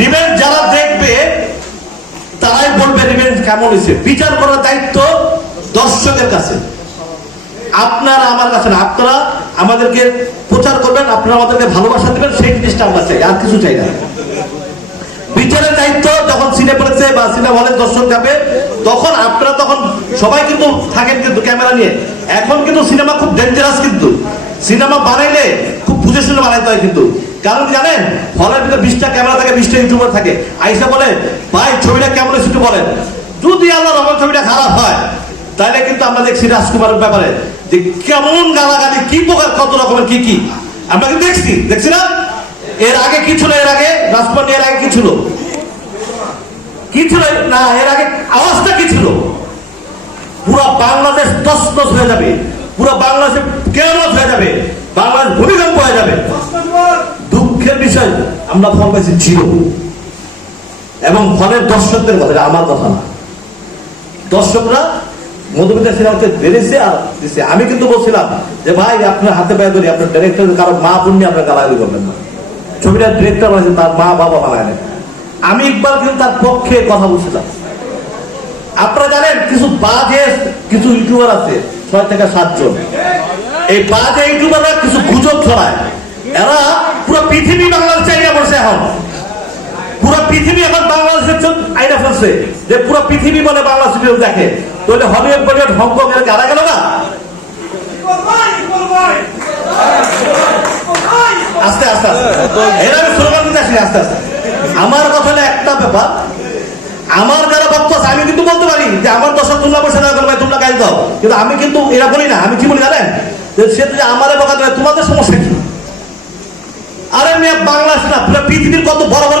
Revenge যারা দেখবে, তারাই বলবে রিভেঞ্জ কেমন হয়েছে। বিচার করার দায়িত্ব দর্শকের কাছে। আপনারা আমার কাছে না, আপনারা আমাদেরকে প্রচার করবেন, আপনারা আমাদেরকে ভালোবাসা দেবেন, সেই জিনিসটা আমরা চাই, আর কিছু চাই না। বিচারের দায়িত্ব যখন সিনে পড়েছে বা সিনেমা হলে দর্শক যাবে, তখন আপনারা তখন সবাই কিন্তু থাকেন কিন্তু ক্যামেরা নিয়ে। এখন কিন্তু সিনেমা খুব ডেঞ্জারাস কিন্তু। সিনেমা বানাইলে খুব বুঝে শুনে বানাইতে হয় কিন্তু। কারণ জানেন, হলের ভিতরে বিশটা ক্যামেরা থাকে বিশটা ইউটিউবার থাকে। আইসা বলে, ভাই, ছবিটা কেমন একটু বলেন। যদি আল্লাহ রহমান ছবিটা খারাপ হয় তাহলে কিন্তু আমরা দেখছি রাজকুমারের ব্যাপারে যে কেমন গালাগালি, কি প্রকার, কত রকমের, কি কি। আমরা কিন্তু দেখছি দেখছি না? এর আগে কি ছিল, এর আগে? রাজকুমার এর আগে কি ছিল? কি ছিল? না, এর আগে আওয়াজটা কি ছিল? পুরো বাংলাদেশ তসনস হয়ে যাবে। পুরো বাংলাদেশে কেরামত হয়ে যাবে। বাংলাদেশ ভূমিকম্প হয়ে যাবে। বিষয় আমরা ফল পাইছি ছিল এবং ফলের দর্শকদের কথা আমার কথা না। দর্শকরা মধুমিতা সিনেমাতে বেড়েছে আর দিছে। আমি কিন্তু বলছিলাম যে, ভাই, আপনার হাতে পায়ে ধরি, আপনার ডাইরেক্টর কারও মা নিয়ে আপনার গালাগালি করবেন না। ছবিটা ডিরেক্টর বানাইছে তার মা বাবা বানায় না আমি ইকবাল কিন্তু তার পক্ষে কথা বলছিলাম। আপনারা জানেন, কিছু বাজে, কিছু ইউটিউবার আছে, ছয় থেকে সাতজন। এই বাজে ইউটিউবাররা কিছু গুজব ছড়ায়। এরা পুরো পৃথিবী বাংলাদেশ চাইয়া বসে এখন পুরো পৃথিবী এখন বাংলাদেশের জন্য আইনা ফেলছে যে পুরো পৃথিবী বলে বাংলা সিরিয়াল দেখে। তাহলে হলিউড বলিউড হংকং এর গাড়া গেল না? আস্তে আস্তে এরা আমি স্লোগান দিতে আসি আস্তে আস্তে। আমার কথা একটা ব্যাপার। আমার যারা আছে, আমি কিন্তু বলতে পারি যে আমার দশক তোমরা বসে না ভাই দাও। কিন্তু আমি কিন্তু এরা বলি না, আমি কি বলি জানেন? যে সে যদি আমার বকা তোমাদের সমস্যা কি? আরে মেয়ে, বাংলাদেশ না, পুরো পৃথিবীর কত বড় বড়